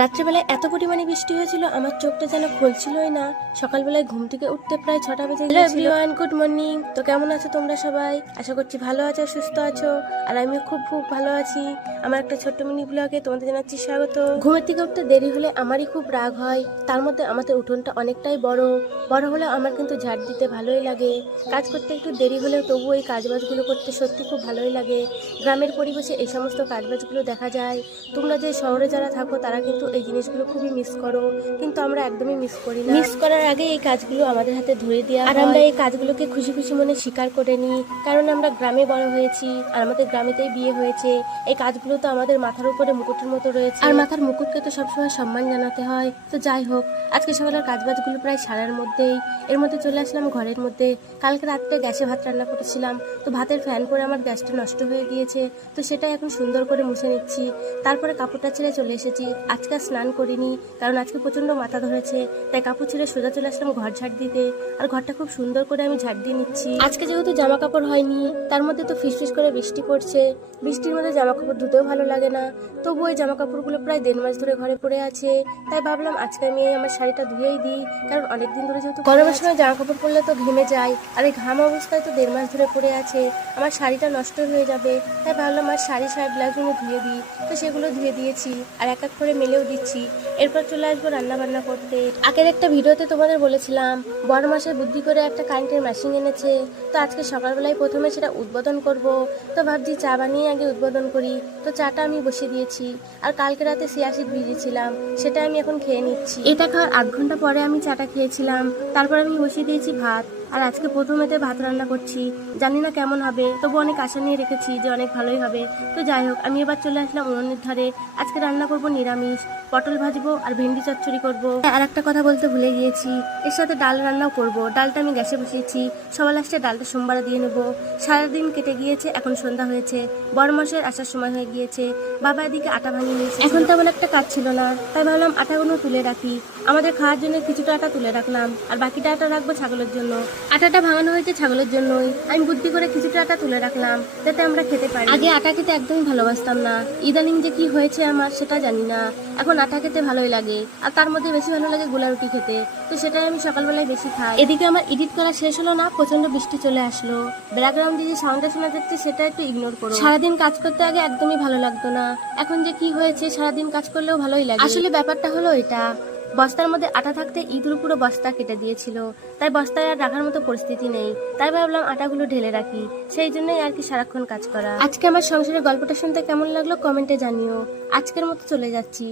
রাত্রেবেলায় এত পরিমাণে বৃষ্টি হয়েছিল আমার চোখটা যেন খুলছিলই না। সকালবেলায় ঘুম থেকে উঠতে প্রায় 6টা বেজে গেছিল। Everyone, good morning. তো কেমন আছো তোমরা সবাই? আশা করছি ভালো আছো, সুস্থ আছো। আর আমিও খুব খুব ভালো আছি। আমার একটা ছোট্ট মিনি ব্লগে তোমাদের জানাচ্ছি স্বাগত। ঘুমের থেকে উঠতে দেরি হলে আমারই খুব রাগ হয়। তার মধ্যে আমাদের উঠোনটা অনেকটাই বড় হলেও আমার কিন্তু ঝাড় দিতে ভালোই লাগে। কাজ করতে একটু দেরি হলেও তবু এই কাজবাজগুলো করতে সত্যি খুব ভালোই লাগে। গ্রামের পরিবেশে এই সমস্ত কাজবাজগুলো দেখা যায়। তোমরা যে শহরে যারা থাকো তারা কিন্তু এই জিনিসগুলো খুবই মিস করো, কিন্তু আমরা একদমই মিস করি না। মিস করার আগে এই কাজগুলো আমাদের হাতে ধরে দেওয়া আর আমরা এই কাজগুলোকে খুশি খুশি মনে স্বীকার করে নিই, কারণ আমরা গ্রামে বড় হয়েছি আর আমাদের গ্রামেতেই বিয়ে হয়েছে। এই কাজগুলো তো আমাদের মাথার উপরে মুকুটের মতো রয়েছে, আর মাথার মুকুটকে তো সবসময় সম্মান জানাতে হয়। তো যাই হোক, আজকে সকালের কাজবাজগুলো প্রায় সারার মধ্যেই এর মধ্যে চলে আসলাম ঘরের মধ্যে। কালকে রাত্রে গ্যাসে ভাত রান্না করেছিলাম, তো ভাতের ফ্যান করে আমার গ্যাসটা নষ্ট হয়ে গিয়েছে। তো সেটাই এখন সুন্দর করে মুছে নিচ্ছি। তারপরে কাপড়টা ছেড়ে চলে এসেছি। আজকে স্নান করিনি, কারণ আজকে প্রচন্ড মাথা ধরেছে, তাই কাপড় ছেড়ে সোজা চলে আসলাম ঘর ঝাড় দিতে। আর ঘরটা খুব সুন্দর করে আমি ঝাড় দিয়ে নিচ্ছি। আজকে যেহেতু জামা কাপড় হয়নি, তার মধ্যে তো ফিসফিস করে বৃষ্টি পড়ছে। বৃষ্টির মধ্যে জামা কাপড় ধুতেও ভালো লাগে না। তবু ওই জামা কাপড়গুলো প্রায় 1.5 মাস ধরে ঘরে পড়ে আছে, তাই ভাবলাম আজকে আমি আমার শাড়িটা ধুয়েই দিই, কারণ অনেকদিন ধরে যেহেতু গরমের সময় জামা কাপড় পরলে তো ঘেমে যায়, আর এই ঘাম অবস্থায় তো 1.5 মাস ধরে পড়ে আছে, আমার শাড়িটা নষ্ট হয়ে যাবে। তাই ভাবলাম আর শাড়ি ব্লাউজগুলো ধুয়ে দিই। তো সেগুলো ধুয়ে দিয়েছি আর এক এক করে মেলেও দিচ্ছি। এরপর চলে আসবো রান্না বান্না করতে। আগের একটা ভিডিওতে তোমাদের বলেছিলাম বড় মাসের বুদ্ধি করে একটা কারেন্টের মেশিন এনেছে, তো আজকে সকালবেলায় প্রথমে সেটা উদ্বোধন করব। তো ভাবছি চা বানিয়ে আগে উদ্বোধন করি। তো চাটা আমি বসিয়ে দিয়েছি, আর কালকে রাতে সিয়াসিড ভিজিয়েছিলাম, সেটা আমি এখন খেয়ে নিচ্ছি। এটা খাওয়ার 8 ঘন্টা পরে আমি চাটা খেয়েছিলাম। তারপর আমি বসিয়ে দিয়েছি ভাত, আর আজকে প্রথমেতে ভাত রান্না করছি। জানি না কেমন হবে, তবু অনেক আশা নিয়ে রেখেছি যে অনেক ভালোই হবে। তো যাই হোক, আমি এবার চলে আসলাম উনুনের ধারে। আজকে রান্না করব নিরামিষ, পটল ভাজবো আর ভেন্ডি চচ্চড়ি করবো। আর একটা কথা বলতে ভুলে গিয়েছি, এর সাথে ডাল রান্নাও করব। ডালটা আমি গ্যাসে বসিয়েছি, সবার লাস্টে ডালটা সোমবারে দিয়ে নেবো। সারাদিন কেটে গিয়েছে, এখন সন্ধ্যা হয়েছে, বড় মাসের আসার সময় হয়ে গিয়েছে। বাবা এদিকে আটা ভাঙিয়ে নিয়েছে। এখন তেমন একটা কাজ ছিল না, তাই ভাবলাম আটাগুলো তুলে রাখি। আমাদের খাওয়ার জন্য কিছুটা আটা তুলে রাখলাম, আর বাকিটা আটা রাখবো ছাগলের জন্য। আটাটা ভাঙানো হয়েছে ছাগলের জন্যই, আমি বুদ্ধি করে কিছুটা আটা তুলে রাখলাম যাতে আমরা খেতে পারি। আগে আটা খেতে একদমই ভালোবাসতাম না, ইদানিং যে কি হয়েছে আমার সেটা জানি না। এখন আটা খেতে ভালোই লাগে, আর তার মধ্যে বেশি ভালো লাগে গোলা রুটি খেতে। তো সেটাই আমি সকালবেলায় বেশি খাই। এদিকে আমার এডিট করা শেষ হলো না, প্রচন্ড বৃষ্টি চলে আসলো। ব্যাকগ্রাউন্ডে যে সাউন্ডটা শোনা যাচ্ছে সেটা একটু ইগনোর করো। সারাদিন কাজ করতে আগে একদমই ভালো লাগতো না, এখন যে কি হয়েছে সারাদিন কাজ করলেও ভালোই লাগে। আসলে ব্যাপারটা হলো এটা, বস্তার মধ্যে আটা থাকতে ইঁদুর পুরো বস্তা কেটে দিয়েছিল, তাই বস্তায় আর রাখার মতো পরিস্থিতি নেই। তাই ভাবলাম আটাগুলো ঢেলে রাখি, সেই জন্যই আর কি সারাক্ষণ কাজ করা। আজকে আমার সংসারের গল্পটা শুনতে কেমন লাগলো কমেন্টে জানিও। আজকের মতো চলে যাচ্ছি।